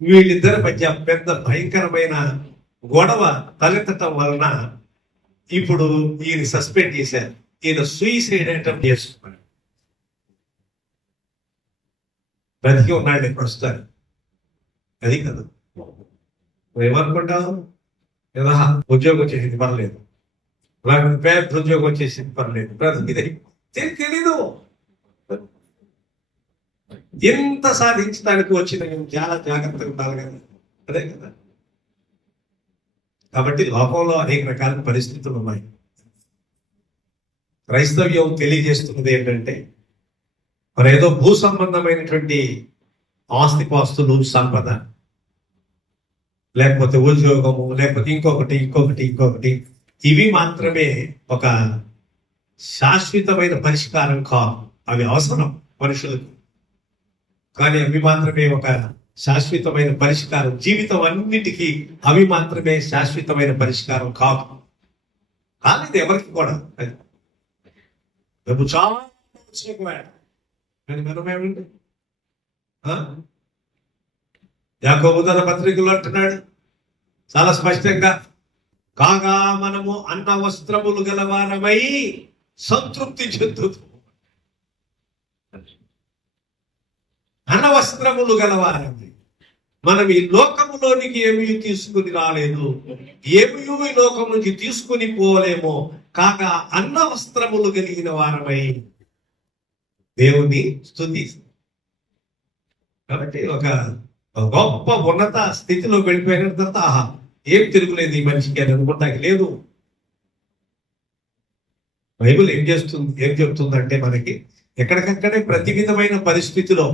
వీళ్ళిద్దరి మధ్య పెద్ద భయంకరమైన గొడవ తలెత్తటం వలన ఇప్పుడు ఈయన సస్పెండ్ చేశారు. ఈయన సూసైడ్ అటెంప్ట్ చేస్తున్నాడు. బ్రతికి ఉన్నాడు ప్రస్తుతాన్ని. అది కదా ఏమనుకుంటావు, కదా ఉద్యోగం వచ్చేసింది పర్లేదు, పేద ఉద్యోగం వచ్చేసింది పర్లేదు, బ్రతికిది తెలీదు. ఎంత సాధించడానికి వచ్చిన చాలా జాగ్రత్తగా ఉండాలి కదా. అదే కదా. కాబట్టి లోకంలో అనేక రకాల పరిస్థితులు ఉన్నాయి. క్రైస్తవ్యం తెలియజేస్తున్నది ఏంటంటే, మరి ఏదో భూ సంబంధమైనటువంటి ఆస్తిపాస్తులు, సంపద, లేకపోతే ఉద్యోగము, లేకపోతే ఇంకొకటి ఇవి మాత్రమే ఒక శాశ్వతమైన పరిష్కారం కాదు. అవి అవసరం మనుషులకు, కానీ అవి మాత్రమే ఒక శాశ్వతమైన పరిష్కారం. జీవితం అన్నిటికీ అవి మాత్రమే శాశ్వతమైన పరిష్కారం కాదు. కాలేదు ఎవరికి కూడా. డబ్బు చాలా కానీ మనమేమండి, యాకోబు తన పత్రికలో అంటున్నాడు చాలా స్పష్టంగా, కాగా మనము అన్న వస్త్రములు గలవారమై సంతృప్తి చెందుతూ, అనవస్త్రములు గలవారని. మనం ఈ లోకములోనికి ఏమీ తీసుకుని రాలేదు, ఏమీ ఈ లోకం నుంచి తీసుకుని పోలేమో, కాగా అన్న వస్త్రములు కలిగిన వారమై దేవుని స్తుతిస్తాం. కాబట్టి ఒక గొప్ప ఉన్నత స్థితిలో వెళ్ళిపోయిన తర్వాత ఆహా ఏం తిరుగులేదు ఈ మనిషికి అని అనుకుంటానికి లేదు. బైబిల్ ఏం చెప్తుందంటే మనకి ఎక్కడికక్కడే ప్రతి విధమైన పరిస్థితిలో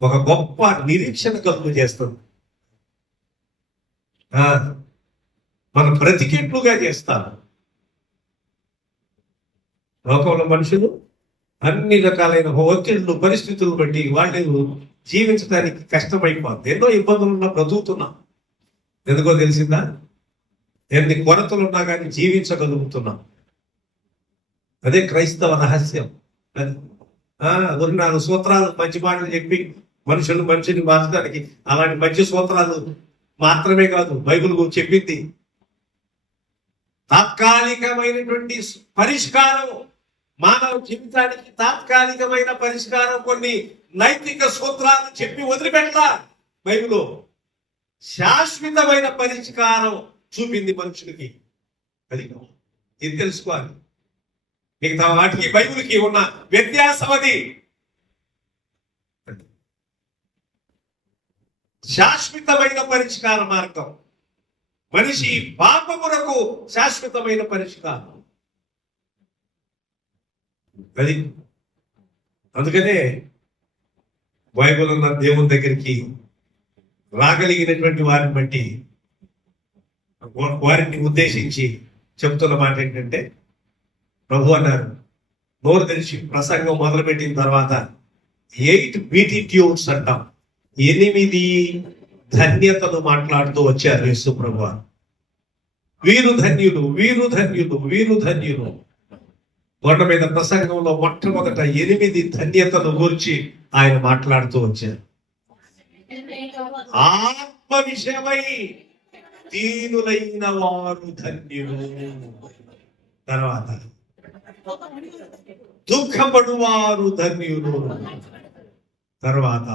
ఒక గొప్ప నిరీక్షణ కలుగు చేస్తుంది. మన బ్రతికెట్లుగా చేస్తారు. లోకంలో మనుషులు అన్ని రకాలైన ఒత్తిళ్లు, పరిస్థితులు బట్టి వాళ్ళు జీవించడానికి కష్టమైపోతుంది. ఎన్నో ఇబ్బందులున్నా బ్రతుకుతున్నాం. ఎందుకో తెలిసిందా? ఎన్ని కొరతలున్నా కానీ జీవించగలుగుతున్నాం. అదే క్రైస్తవ రహస్యం. 4 సూత్రాలు మంచి మాటలు చెప్పి మనుషుల్ని మార్చడానికి, అలాంటి మంచి సూత్రాలు మాత్రమే కాదు బైబిల్ చెప్పింది. తాత్కాలికమైనటువంటి పరిష్కారం, మానవ జీవితానికి తాత్కాలికమైన పరిష్కారం, కొన్ని నైతిక సూత్రాలు చెప్పి వదిలిపెట్టలా బైబిల్. శాశ్వతమైన పరిష్కారం చూపింది మనుషులకి. అది ఇది తెలుసుకోవాలి. మిగతా వాటికి బైబిల్కి ఉన్న వ్యత్యాసం అది. శాశ్వతమైన పరిష్కార మార్గం మనిషి పాపమునకు శాశ్వతమైన పరిష్కారం అది. అందుకనే బైబిల్ ఉన్న దేవుని దగ్గరికి రాగలిగినటువంటి వారిని బట్టి వారిని ఉద్దేశించి చెప్తున్న మాట ఏంటంటే, ప్రభు అన్నారు, నోరు తెరిచి ప్రసంగం మొదలుపెట్టిన తర్వాత 8 బీటిట్యూడ్స్ అంటాం, 8 ధన్యతలు మాట్లాడుతూ వచ్చారు యేసు ప్రభు. వీరు ధన్యులు, వీరు ధన్యులు, వీరు ధన్యులు. కొండ మీద ప్రసంగంలో మొట్టమొదట 8 ధన్యతలు గురించి ఆయన మాట్లాడుతూ వచ్చారు. ఆత్మ విషయమై దీనులైన వారు ధన్యులు. తర్వాత దుఃఖపడువారు ధన్యులు. తర్వాత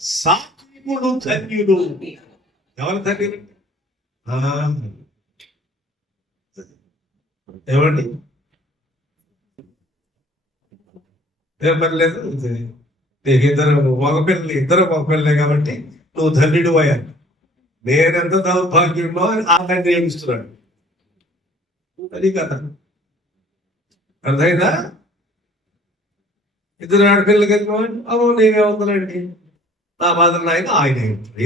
సాత్వికులు ధన్యులు. ఎవరు ధన్యులు? ఏమండి? ఏం పర్లేదు, నీకు ఇద్దరు మగపిల్లలే కాబట్టి నువ్వు ధన్యుడు అయ్యా. నేనెంత దౌర్భాగ్యుడో అని ఆ తండ్రి ఏమిస్తున్నాడు. అది కదా, అర్థమైందా? ఇద్దరు ఆడపిల్లలు కలిపి అవును నేనే ఉందండి, నా బాధలు ఆయన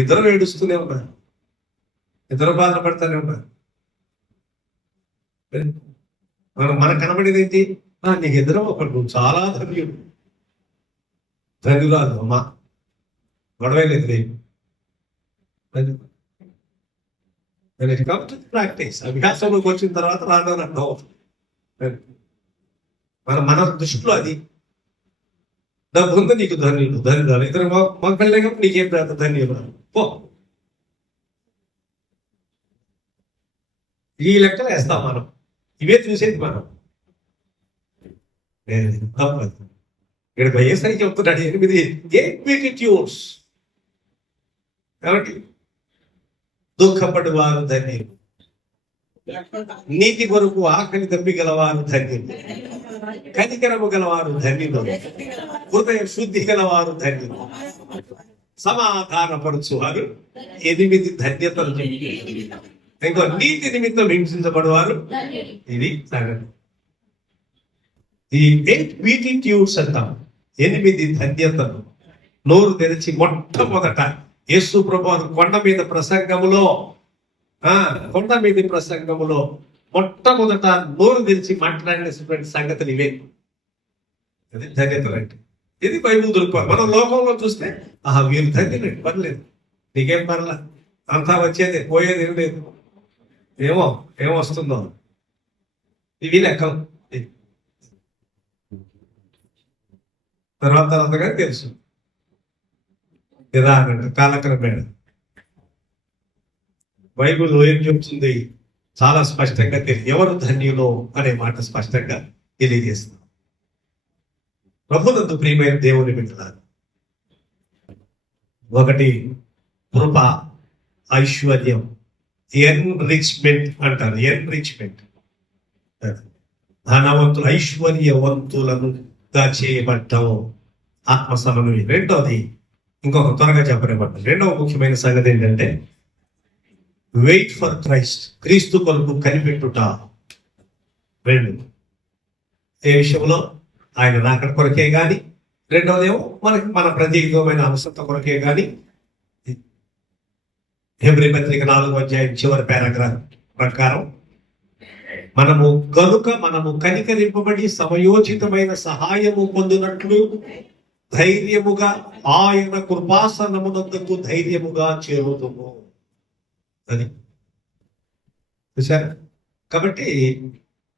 ఇద్దరు ఏడుస్తూనే ఉన్నారు, ఇద్దరు బాధలు పడతానే ఉన్నారు. మనకు కనబడేది ఏంటి? నీకు ఇద్దరు ఒకటి, నువ్వు చాలా ధన్యుడు, ధన్యురాలు అమ్మా, గొడవ లేదు. ప్రాక్టీస్ అభ్యాసంలోకి వచ్చిన తర్వాత రావడం అర్థం అవుతుంది. మన దృష్టిలో అది డబ్బు ఉందో నీకు ధన్యుడు, ధన్యురాలు. ఇద్దరు మగ పిల్లలే కాబట్టి నీకేం రాదు, ధన్యురాలు పో. ఈ లెక్కలు వేస్తాం మనం, ఇవే చూసేది మనం. ఇక్కడ వైఎస్ఆర్ చెప్తున్నాడు 8 బీటిట్యూడ్స్. కాబట్టి దుఃఖపడి వారు ధన్యులు, నీతి కొరకు ఆకలి దప్పి గలవారు ధన్యులు, కనికరము గలవారు ధన్యులు, హృదయ శుద్ధి గలవారు ధన్యులు, సమాధానపరచువారు 8 ధన్యతలు. ఇంకో నీతి నిమిత్తం హింసించబడేవారు. ఇది సంగతి. ఈ 8 బీటిట్యూడ్స్ అంటాం, 8 ధన్యతలు. నోరు తెరిచి మొట్టమొదట యేసు ప్రభువు కొండ మీద ప్రసంగములో మొట్టమొదట నోరు తెరిచి మాట్లాడినటువంటి సంగతులు ఇవే. అది ధన్యతలు అంటే. ఇది బైబిల్ దొరుకుతారు. మనం లోకంలో చూస్తే వీరు ధన్యులండి, పర్లేదు, నీకేం పర్లా, అంతా వచ్చేదే, పోయేది ఏం లేదు, ఏమొస్తుందో ఇవి లెక్కలు. తర్వాతగా తెలుసు నిదానంగా కాలక్రమేణ బైబిల్ ఏం చెప్తుంది చాలా స్పష్టంగా ఎవరు ధన్యులో అనే మాట స్పష్టంగా తెలియజేస్తుంది. ప్రభునందు ప్రియమైన దేవుని బిడ్డలారా, ఒకటి కృప, ఐశ్వర్యం, ఎన్రిచ్మెంట్ అంటారు. ఎన్రిచ్మెంట్, ధనవంతులు ఐశ్వర్యవంతులను చేయబడ్డం, ఆత్మసమను. రెండోది ఇంకొక త్వరగా చెప్పలేబడ్డం. రెండవ ముఖ్యమైన సంగతి ఏంటంటే వెయిట్ ఫర్ క్రైస్ట్, క్రీస్తు కొరకు కనిపెట్టుట. రెండు, ఏ విషయంలో? ఆయన రాకడ కొరకే కానీ, రెండవదేమో మన ప్రత్యేకమైన అవసరత కొరకే కానీ. హెబ్రీ పత్రిక 4వ అధ్యాయం చివరి పారాగ్రాఫ్ ప్రకారం మనము కనికరింపబడి సమయోచితమైన సహాయము పొందినట్లు ధైర్యముగా ఆయన కృపాసనమునందుకు ధైర్యముగా చేరుదుము. అది చూసారా? కాబట్టి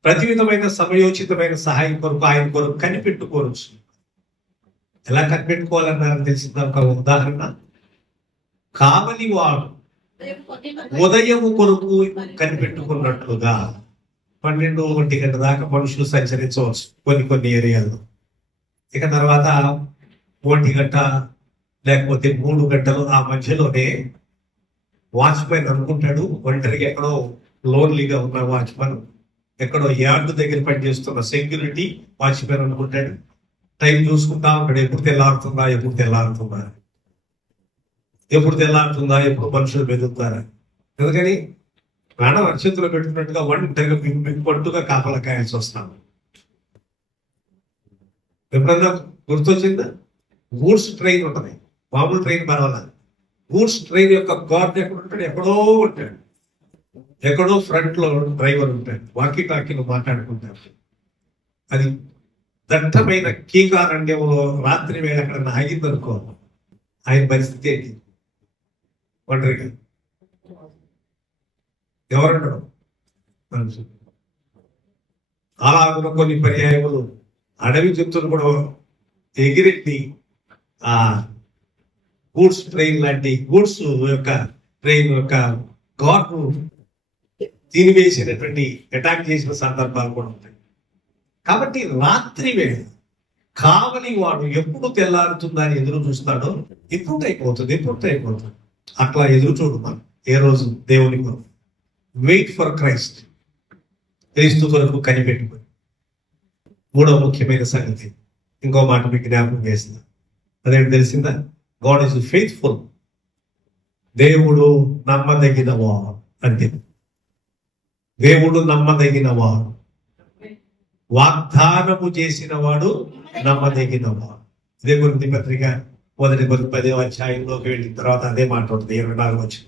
ప్రతి విధమైన సమయోచితమైన సహాయం కొరకు ఆయన కొరకు కనిపెట్టుకోవచ్చు. ఎలా కనిపెట్టుకోవాలన్నారని తెలిసిందా? ఒక ఉదాహరణ, కావలి వాడు ఉదయము కొరకు కనిపెట్టుకున్నట్లుగా 12-1 గంట దాకా మనుషులు సంచరించవచ్చు కొన్ని ఏరియాల్లో. ఇక తర్వాత 1 గంట లేకపోతే 3 గంటలు ఆ మధ్యలోనే వాచ్మెన్ అనుకుంటాడు, ఒంటరిగా ఎక్కడో లోన్లీగా ఉన్న వాచ్మెన్ ఎక్కడో యార్డు దగ్గర పనిచేస్తున్న సెక్యూరిటీ వాచ్మెన్ అనుకుంటాడు. టైం చూసుకుంటా ఉంటాడు, ఎప్పుడు తెల్లారుతుందా ఎప్పుడు తెల్లారుతుందా ఎప్పుడు తెల్లారుతుందా ఎప్పుడు మనుషులు బెదురుతారా. ఎందుకని ప్రాణం అరచేతిలో పెట్టుకున్నట్టుగా ఒంటరిగా పట్టుగా కాపలా కాయాల్సి వస్తాను. ఎప్పుడన్నా గుర్తొచ్చిందా? గూడ్స్ ట్రైన్ ఉంటుంది, మామూలు ట్రైన్ పర్వాలేదు. గూడ్స్ ట్రైన్ యొక్క గార్డ్ ఎక్కడ ఉంటాడు? ఎక్కడో ఉంటాడు. ఎక్కడో ఫ్రంట్ లో డ్రైవర్ ఉంటాడు, వాకీ టాకీలు మాట్లాడుకుంటారు. అది దట్టమైన కీకారణ్యంలో రాత్రి వేళ ఎక్కడన్నా ఆగిందనుకో, ఆయన పరిస్థితి ఏంటి? ఒంటరిగా ఎవరుండడం మనుషులు. అలాగే కొన్ని పర్యాయములు అడవి జంతువులు కూడా ఎగిరెట్టి ఆ గూడ్స్ ట్రైన్ లాంటి గూడ్స్ యొక్క ట్రైన్ యొక్క గార్డు తినివేసినటువంటి అటాక్ చేసిన సందర్భాలు కూడా ఉంటాయి. కాబట్టి రాత్రి వేళ కావలి వాడు ఎప్పుడు తెల్లారుతుందని ఎదురు చూస్తాడో ఎప్పుడు అయిపోతుంది. అట్లా ఎదురు చూడు మనం ఏ రోజు దేవుని కొరకు. వెయిట్ ఫర్ క్రైస్ట్, క్రీస్తు కొరకు కనిపెట్టుకుని. మూడవ ముఖ్యమైన సంగతి, ఇంకో మాట మీకు జ్ఞాపకం చేసిన, అదేంటి తెలిసిందా? God is faithful. దేవుడు నమ్మదగినవాడు. అంతే, దేవుడు నమ్మదగినవాడు. వాగ్దానము చేసిన వాడు నమ్మదగినవాడు. ఇదే కొరింథీ పత్రిక 1:10 అధ్యాయంలోకి వెళ్ళిన తర్వాత అదే మాట ఉంటుంది. 24 వచ్చిన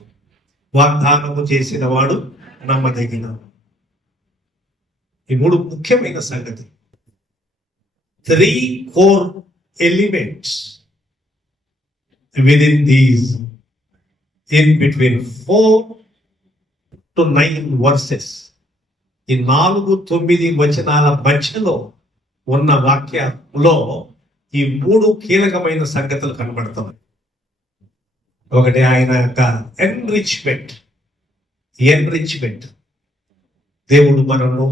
వాగ్దానము చేసిన వాడు నమ్మదగిన. ఈ మూడు ముఖ్యమైన సంగతి. 3 core elements within these, in between 4 to 9 verses, ఈ 4-9 వచనాల మధ్యలో ఉన్న వాక్యంలో ఈ 3 కీలకమైన సంగతులు కనబడతాయి. ఒకటి ఆయన యొక్క ఎన్రిచ్మెంట్. దేవుడు మనను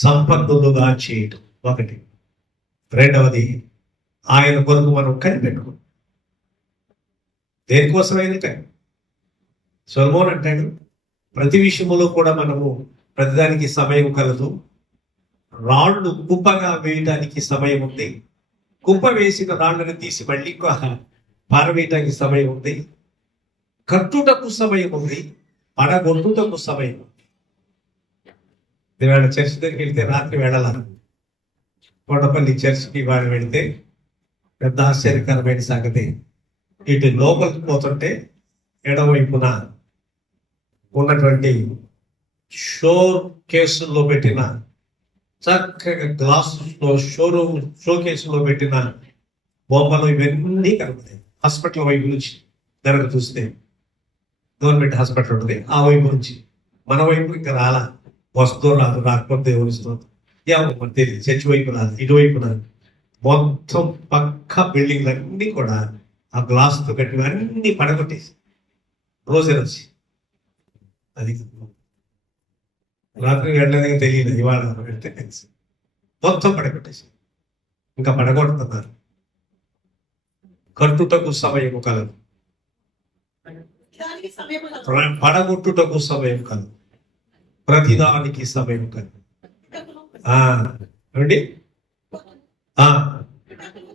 సంపన్నులుగా చేయటం ఒకటి. రెండవది, ఆయన కొరకు మనం కనిపెట్టుకో. దేనికోసమైనా సొలొమోను అంటాడు, ప్రతి విషయంలో కూడా మనము ప్రతిదానికి సమయం కలదు. రాళ్ళు కుప్పగా వేయడానికి సమయం ఉంది, కుప్ప వేసిన రాళ్ళని తీసి మళ్ళీ పారవేయటానికి సమయం ఉంది, కట్టుటకు సమయం ఉంది, పడగొట్టుటకు సమయం ఉంది. ఇవాళ చర్చ్ దగ్గరికి వెళ్తే రాత్రి వెళ్ళాల, కొండపల్లి చర్చ్కి వాడు వెళితే పెద్ద ఆశ్చర్యకరమైన సంగతి, ఇటు లోపలికి పోతుంటే ఎడవైపున ఉన్నటువంటి షోర్ కేసుల్లో పెట్టిన చక్కగా గ్లాసులో షో కేసులో పెట్టిన బొమ్మలు ఇవన్నీ కనపడతాయి. హాస్పిటల్ వైపు నుంచి కనుక చూస్తే గవర్నమెంట్ హాస్పిటల్ ఉంటుంది, ఆ వైపు నుంచి మన వైపు ఇంకా రాలా, వస్తూ రాదు, రాకపోతే ఎవరిస్తుంది ఎవరు తెలియదు. చర్చి వైపు రాదు, ఇటువైపు రాదు. మొత్తం పక్క బిల్డింగ్లు అన్నీ కూడా ఆ గ్లాసుతో కట్టినవన్నీ పడగొట్టేసి రోజు వచ్చి అది రాత్రి వెళ్ళడానికి తెలియదు, ఇవాళ వెళ్తే తెలిసి మొత్తం పడగొట్టేసి ఇంకా పడగొడుతున్నారు. కట్టుటకు సమయం కలదు, పడగొట్టుటకు సమయం కలదు, ప్రతిదానికి సమయం కలదు. ఏమండి?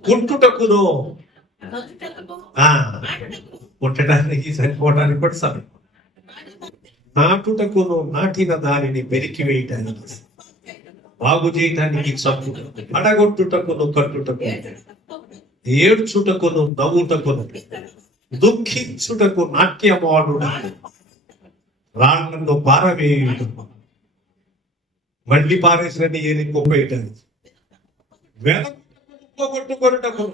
కుట్టుటకును కుట్టడానికి సరిపోవడానికి కూడా సమయం, నాటుటకును నాటిన దానిని పెరికి వేయటానికి, బాగు చేయటానికి చంపు, పడగొట్టుటకును కట్టుటకు, ఏడ్చుటకును నవ్వుటకును, దుఃఖించుటకు నాట్యమాడుట, రాళ్లను పారవేయుటకు, మళ్ళీ పారేసిన ఏది కొప్పేయటానికి, వెనకొట్టుకొనుటకు,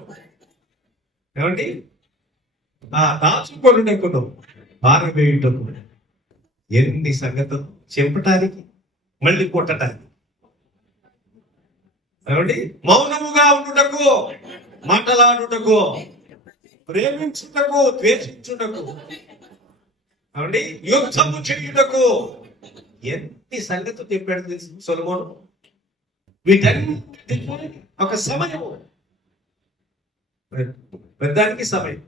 ఏమండి దాచుకొనుటకును, పారవేయుటకు. ఎన్ని సంగతులు చెప్పటానికి, మళ్ళీ కొట్టడానికి. ఏమండి? మౌనముగా ఉండుటకు, మాటలాడుటకు, ప్రేమించుటకు, ద్వేషించుటకు, ఏమండి యుద్ధము చేయుటకు. ఎన్ని సంగతులు చెప్పాడు సొలొమోను. వీటన్నిటికీ ఒక సమయము, పెద్దానికి సమయం.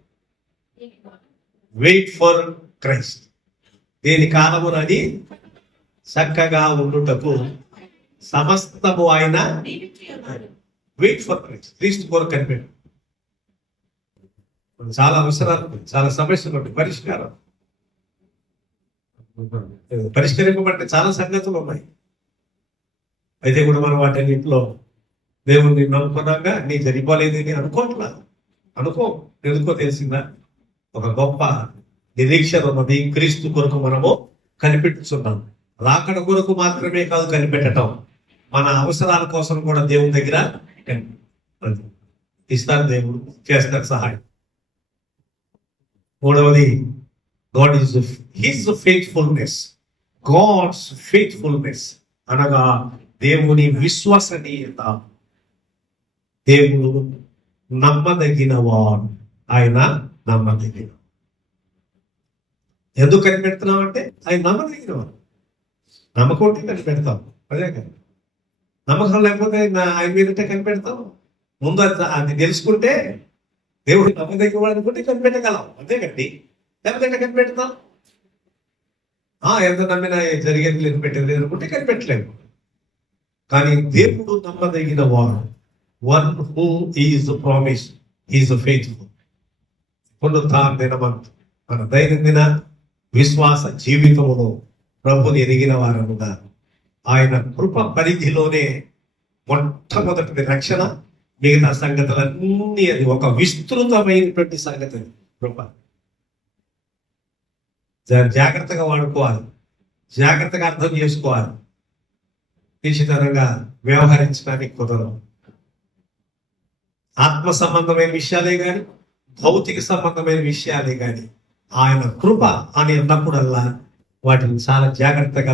Wait for Christ. దేని కాలమునది చక్కగా ఉండుటకు సమస్తము ఆయన వెయిట్ ఫర్ క్రైస్ట్, క్రీస్తు కొరకు కనిపెట్టు. చాలా అవసరాలు ఉన్నాయి, చాలా సమస్యలు ఉంటాయి, పరిష్కరింపబడిన చాలా సంగతులు ఉన్నాయి. అయితే కూడా మనం వాటిన్నింటిలో దేవుణ్ణి నమ్ముకున్నాక నీ జరిగిపోలేదని అనుకో ఎందుకో తెలిసిందా? ఒక గొప్ప నిరీక్షణ ఉన్నది. క్రీస్తు కొరకు మనము కనిపెట్టుతున్నాం. రాకడ కొరకు మాత్రమే కాదు కనిపెట్టడం, మన అవసరాల కోసం కూడా దేవుని దగ్గర ఇస్తారు, దేవుడు చేస్తారు సహాయం. మూడవది, God is his faithfulness. God's faithfulness అనగా దేవుని విశ్వసనీయత. దేవుడు నమ్మదగిన వాడు, ఆయన నమ్మదగిన. ఎందుకు కనిపెడుతున్నాం అంటే ఆయన నమ్మదగిన వాడు. నమ్మకం ఉంటే కనిపెడతాం, అదే కదా. నమ్మకం లేకపోతే ఆయన మీదంటే కనిపెడతాం. ముందు అది తెలుసుకుంటే దేవుడు నమ్మదగిన వాడు అనుకుంటే కనిపెట్టగలం, అంతే కండి. లేకపోతే కనిపెడతాం. ఎంత నమ్మినా జరిగేది లేదు, పెట్టేది లేదు అనుకుంటే కనిపెట్టలేము. కానీ దేవుడు నమ్మదగిన వాడు. One who is promise, is faithful. పునరుత్థానమంతు మన దైనందిన విశ్వాస జీవితంలో ప్రభుని ఎరిగిన వారముగా ఆయన కృప పరిధిలోనే మొట్టమొదటి రక్షణ, మిగతా సంగతులన్నీ అది ఒక విస్తృతమైనటువంటి సంగతి. కృప జాగ్రత్తగా వాడుకోవాలి, జాగ్రత్తగా అర్థం చేసుకోవాలి. నిశ్చితంగా వ్యవహరించడానికి కుదరదు. ఆత్మ సంబంధమైన విషయాలే కానీ, భౌతిక సంబంధమైన విషయాలే కానీ ఆయన కృప అని అన్నప్పుడల్లా వాటిని చాలా జాగ్రత్తగా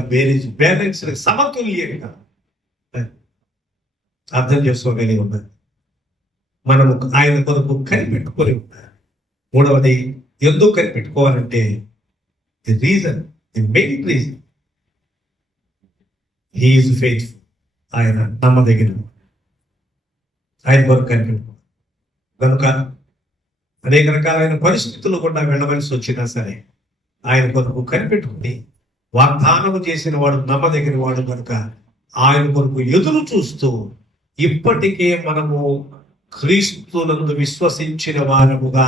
బ్యాలెన్స్ సమతుల్యంగా అర్థం చేసుకోగలిగి ఉన్నది. మనము ఆయన కొరకు కనిపెట్టుకొని ఉంటారు. మూడవది, ఎందుకు కనిపెట్టుకోవాలంటే the main reason, he is faithful. ఆయన నమ్మదగిన, ఆయన కొరకు కనిపెట్టుకోవాలి. కనుక అనేక రకాలైన పరిస్థితులు కూడా వెళ్ళవలసి వచ్చినా సరే ఆయన కొరకు కనిపెట్టుకుని వాగ్దానము చేసిన వాడు నమ్మదగిన వాడు కనుక ఆయన కొరకు ఎదురు చూస్తూ ఇప్పటికే మనము క్రీస్తునందు విశ్వసించిన వారముగా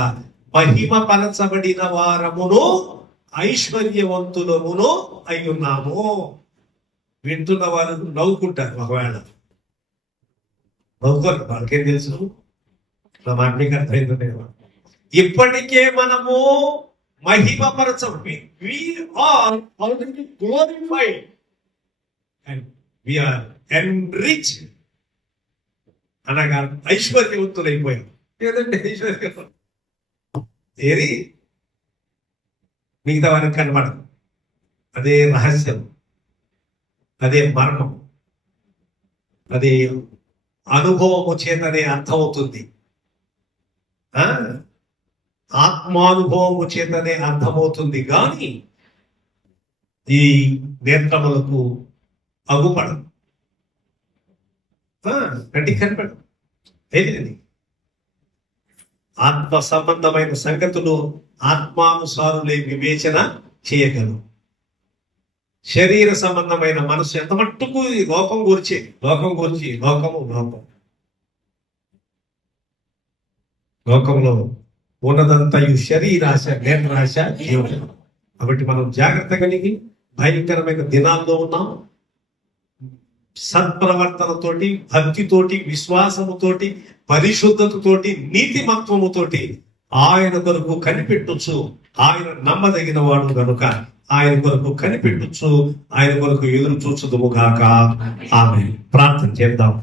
మహిమపరచబడిన వారమును ఐశ్వర్యవంతులమును అయి ఉన్నాము. వింటున్న వారు నవ్వుకుంటారు, ఒకవేళ నవ్వుకోరు, వాళ్ళకేం తెలుసు. నా మాట మీకు అర్థమైందండి. ఇప్పటికే మనము మహిమపరచబడి, we are already glorified and we are enriched అనగా ఐశ్వర్యవంతులైపోయాం. ఏదంటే ఐశ్వర్యం ఏది మిగతా వారికి కనబడదు. అదే రహస్యం, అదే మర్మం, అది అనుభవము చేతనే అర్థమవుతుంది. ఆత్మానుభవము చేతనే అర్థమవుతుంది కానీ ఈ నేత్రములకు అగుపడదు, కంటికి కనపడదు. తెలియదు. ఆత్మ సంబంధమైన సంగతులు ఆత్మానుసారులే వివేచన చేయగలరు. శరీర సంబంధమైన మనసు ఎంత మట్టుకు లోకం గురించి లోకంలో ఉన్నదంతయు శరీరాశ, నేత్రాశ, జీవనం. కాబట్టి మనం జాగ్రత్త కలిగి భయంకరమైన దినాల్లో ఉన్నాం. సత్ప్రవర్తనతోటి, భక్తితోటి, విశ్వాసముతోటి, పరిశుద్ధతతోటి, నీతిమత్వముతోటి ఆయన కొరకు కనిపెట్టొచ్చు. ఆయన నమ్మదగిన వాడు కనుక ఆయన కొరకు కనిపెట్టొచ్చు, ఆయన కొరకు ఎదురు చూచుదుము గాక. ఆమేన్. ప్రార్థన చేద్దాం.